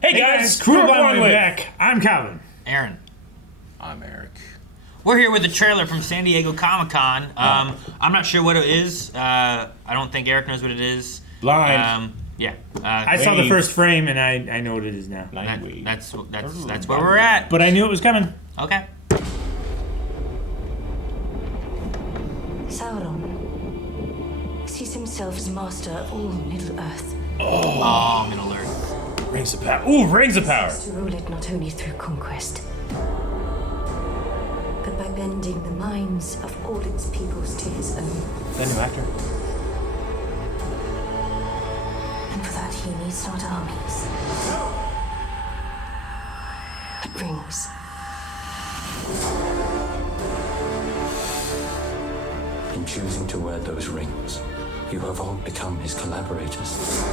Hey guys, Crew Up One Way back. I'm Calvin. Aaron. I'm Eric. We're here with a trailer from San Diego Comic-Con. I'm not sure what it is. I don't think Eric knows what it is. Blind. Yeah. I saw the first frame and I know what it is now. That's where we're at. But I knew it was coming. Okay. Sauron sees himself as master of all Middle-earth. Oh, Middle-earth. Rings of power. Ooh, rings of power. To rule it not only through conquest, but by bending the minds of all its peoples to his own. Is that a new actor? And for that he needs not armies, but rings. In choosing to wear those rings, you have all become his collaborators.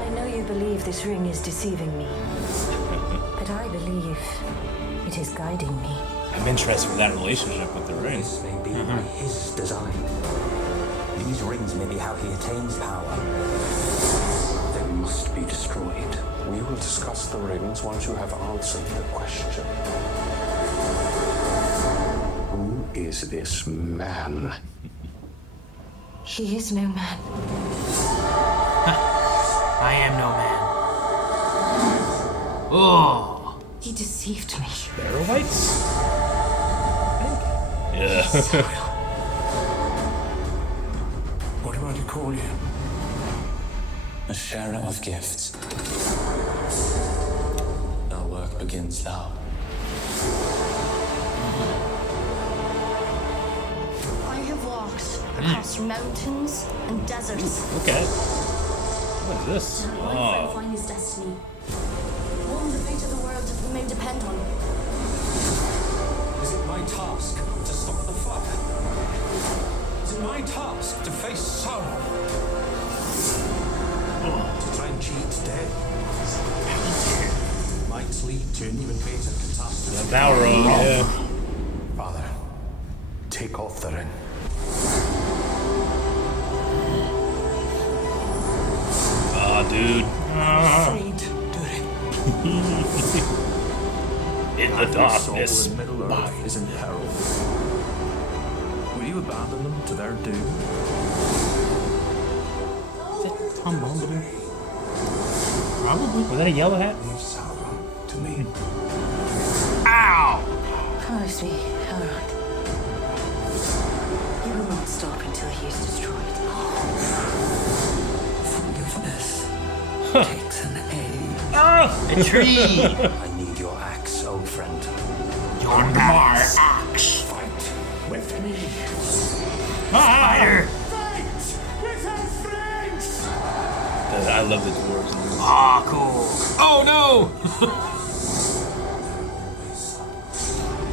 I know you believe this ring is deceiving me, but I believe it is guiding me. I'm interested in that relationship with the ring. This may be his design. These rings may be how he attains power. They must be destroyed. We will discuss the rings once you have answered the question. Who is this man? He is no man. I am no man. Oh. He deceived me. Barrel lights? Yeah. What do I call you? A sharer of gifts. Our work begins now. I have walked across mountains and deserts. Okay. What is this? One friend find his destiny. One the fate of the world may depend on. Is it my task to stop the fire? Is it my task to face Sauron? To drench Eat's dead? Might lead to an even greater catastrophe. Sauron, yeah. Father, take off the ring. Oh, dude. Afraid, In the darkness. Middle-earth is in peril. Will you abandon them to their doom? Tom Bombadil? Probably. Was that a yellow hat? Leave Sauron to me. Ow! Promise me, Elrond. You will not stop until he is destroyed. Forgiveness takes an age. Oh! A tree! I need your axe, old friend. Your power axe. Fight with me. Spider! I love the dwarves. Ah, cool. Oh no!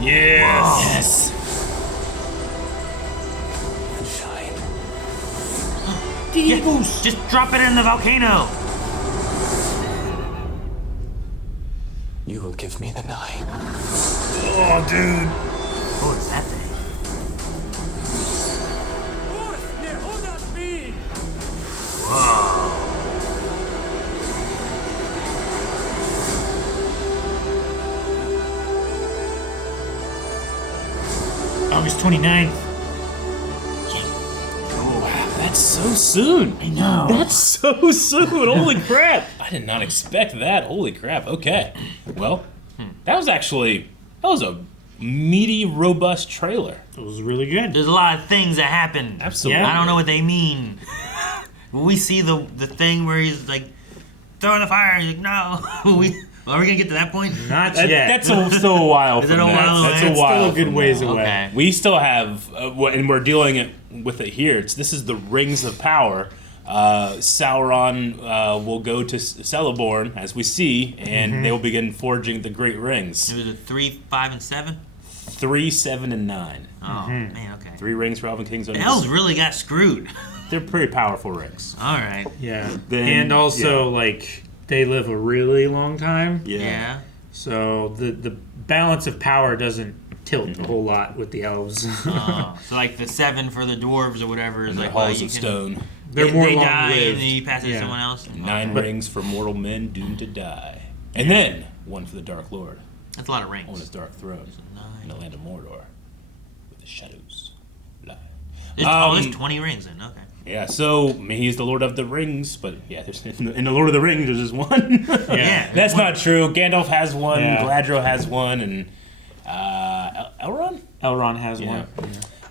Yes! Shine. Yeah, just drop it in the volcano. You will give me the nine. Oh, dude. What is that thing? Whoa. August 29th. Wow, that's so soon. I know. That's so soon. Holy crap. I did not expect that. Holy crap. Okay. Well, that was a meaty, robust trailer. It was really good. There's a lot of things that happen. Absolutely. I don't know what they mean. When we see the thing where he's like throwing the fire, and he's like, no. Are we gonna get to that point? Not yet. That's still a while. Is it a while away? That's a while. Still a good ways away. Okay. We still have, and we're dealing with it here. This is the Rings of Power. Sauron will go to Celeborn, as we see, and they will begin forging the Great Rings. It was a 3, 5, and 7. 3, 7, and 9. Oh man, okay. 3 rings for Elven Kings. The elves really got screwed. They're pretty powerful rings. All right. Yeah. Then- and also, yeah. like, they live a really long time. Yeah. So the balance of power doesn't tilt a whole lot with the elves. So like the 7 for the dwarves or whatever is And like the halls you of can, stone. They're they more die long-lived. and then he passes to Yeah. someone else. 9 rings for mortal men doomed to die. And then 1 for the Dark Lord That's a lot of rings. on his dark throne in the 9. land of Mordor, where the shadows lie. There's 20 rings then. Okay. Yeah, so I mean, he's the Lord of the Rings, but yeah, there's, in the Lord of the Rings, there's just one. Yeah. That's not true. Gandalf has one, Yeah. Galadriel has one, and Elrond? Elrond has Yeah.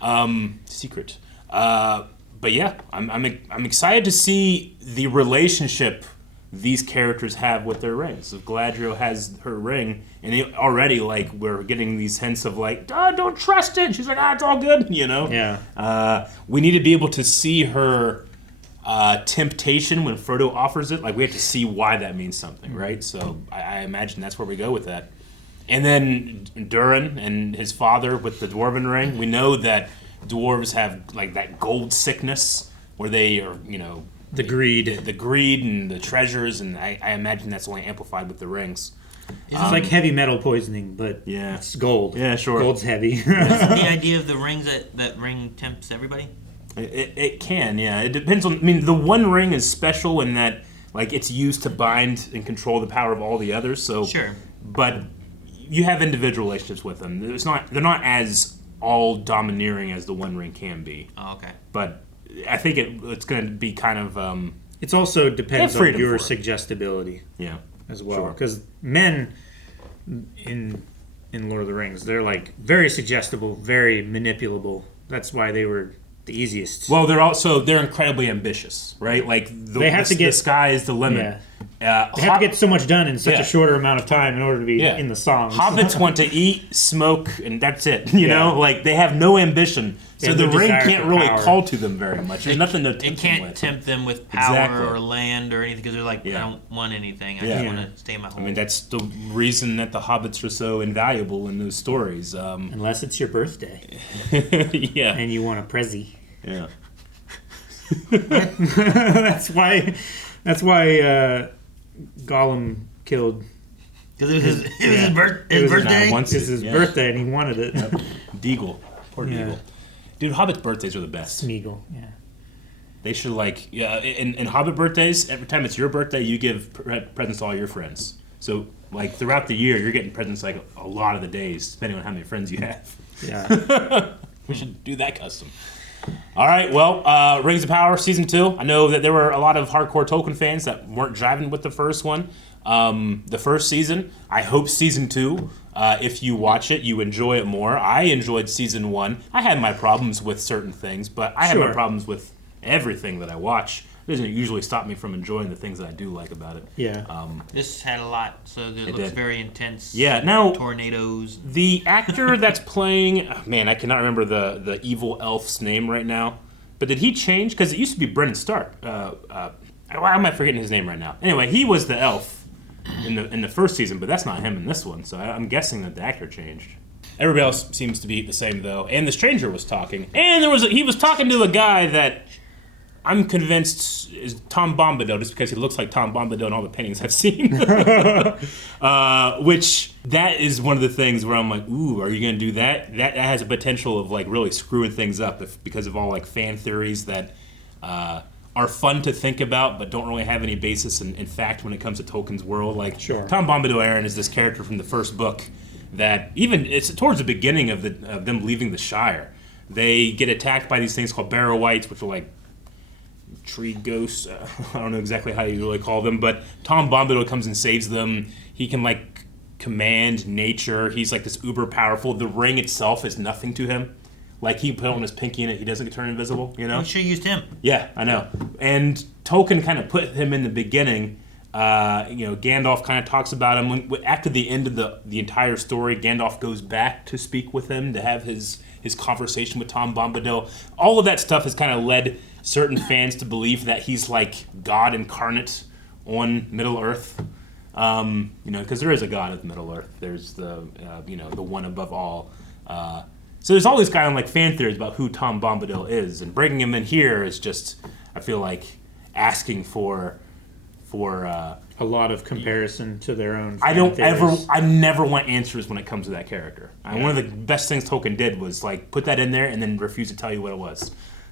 one. Secret. But yeah, I'm excited to see the relationship these characters have with their rings. So Galadriel has her ring, and already like we're getting these hints of like, don't trust it. She's like, it's all good, you know. Yeah. We need to be able to see her temptation when Frodo offers it. Like we have to see why that means something, right? So I imagine that's where we go with that. And then Durin and his father with the Dwarven ring. We know that dwarves have like that gold sickness where they are, you know, The greed. the greed and the treasures, and I imagine that's only amplified with the rings. It's like heavy metal poisoning, but Yeah. it's gold. Yeah, sure. Gold's heavy. Isn't the idea of the rings that ring tempts everybody? It can, yeah. It depends on. I mean, the One Ring is special in that like it's used to bind and control the power of all the others. So Sure. but you have individual relationships with them. They're not as all domineering as the One Ring can be. Oh, okay. But I think it's going to be kind of It also depends They have on freedom your for it. suggestibility yeah. as well. Sure. Because men in Lord of the Rings, they're like very suggestible, very manipulable. That's why they were the easiest. Well, they're incredibly ambitious, right? Like They have to get- the sky is the limit. they have to get so much done in such Yeah. a shorter amount of time in order to be in the songs. Hobbits want to eat, smoke, and that's it. You know, like they have no ambition, so Yeah, the no ring desire can't for really power. call to them very much. There's nothing to tempt It them can't with. tempt them with power Exactly. or land or anything because they're like, Yeah. I don't want anything. I Yeah. just want to stay in my home. I mean, that's the reason that the hobbits are so invaluable in those stories. Unless it's your birthday Yeah, and you want a prezi. yeah. That's why Gollum killed. Because it was his It his was birthday. Wants It's it, his yeah. birthday and he wanted it. Deagle, poor Yeah. Deagle. Dude, hobbit birthdays are the best. Smeagol, yeah. They should like in Hobbit birthdays. Every time it's your birthday, you give presents to all your friends. So like throughout the year, you're getting presents like a lot of the days, depending on how many friends you have. Yeah. We should do that custom. All right, well, Rings of Power Season 2. I know that there were a lot of hardcore Tolkien fans that weren't jiving with the first one. The first season. I hope Season 2, if you watch it, you enjoy it more. I enjoyed Season 1. I had my problems with certain things, but I have my Sure. problems with everything that I watch. It doesn't usually stop me from enjoying the things that I do like about it. Yeah. This had a lot, so it looks did. very intense. Yeah, now Tornadoes. the actor that's playing, man, I cannot remember the evil elf's name right now. But did he change? Because it used to be Brennan Stark. Why am I forgetting his name right now? Anyway, he was the elf in the first season, but that's not him in this one. So I'm guessing that the actor changed. Everybody else seems to be the same though. And the stranger was talking, and he was talking to a guy that I'm convinced is Tom Bombadil, just because he looks like Tom Bombadil in all the paintings I've seen. Which that is one of the things where I'm like, ooh, are you going to do that? That has a potential of like really screwing things up because of all like fan theories that are fun to think about, but don't really have any basis in fact when it comes to Tolkien's world. Like Sure. Tom Bombadil Aaron is this character from the first book that even it's towards the beginning of them leaving the Shire. They get attacked by these things called Barrow Wights, which are like tree ghosts. I don't know exactly how you really call them, but Tom Bombadil comes and saves them. He can like command nature. He's like this uber powerful. The ring itself is nothing to him. Like he put on his pinky in it, he doesn't turn invisible. You know? We should have used him. Yeah, I know. And Tolkien kind of put him in the beginning. Gandalf kind of talks about him. After the end of the entire story, Gandalf goes back to speak with him to have his conversation with Tom Bombadil. All of that stuff has kind of led certain fans to believe that he's like God incarnate on Middle Earth. Because there is a God of Middle Earth. There's the one above all. So there's all these kind of like fan theories about who Tom Bombadil is, and bringing him in here is just, I feel like, asking for A lot of comparison to their own. I never want answers when it comes to that character. Yeah. One of the best things Tolkien did was like put that in there and then refuse to tell you what it was.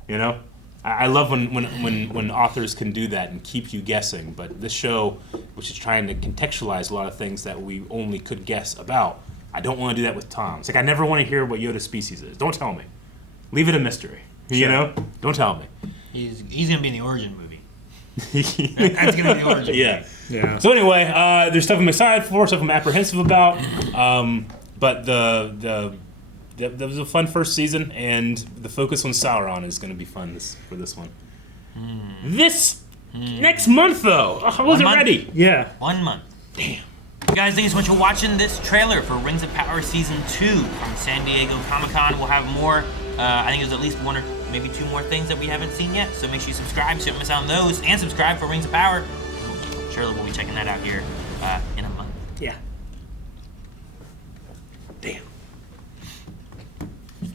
You know, I love when authors can do that and keep you guessing. But this show, which is trying to contextualize a lot of things that we only could guess about, I don't want to do that with Tom. It's like I never want to hear what Yoda's species is. Don't tell me. Leave it a mystery. You Sure. know? Don't tell me. He's gonna be in the origin movie. That's gonna be the origin. Yeah. Yeah. So anyway, there's stuff I'm excited for, stuff I'm apprehensive about. But that was a fun first season, and the focus on Sauron is going to be fun for this one. This next month, though, I wasn't ready. Yeah. 1 month. Damn. Guys, thank you so much for watching this trailer for Rings of Power Season 2 from San Diego Comic-Con. We'll have more. I think there's at least one or maybe two more things that we haven't seen yet, so make sure you subscribe so you don't miss out on those, and subscribe for Rings of Power. Surely we'll be checking that out here in a month. Yeah.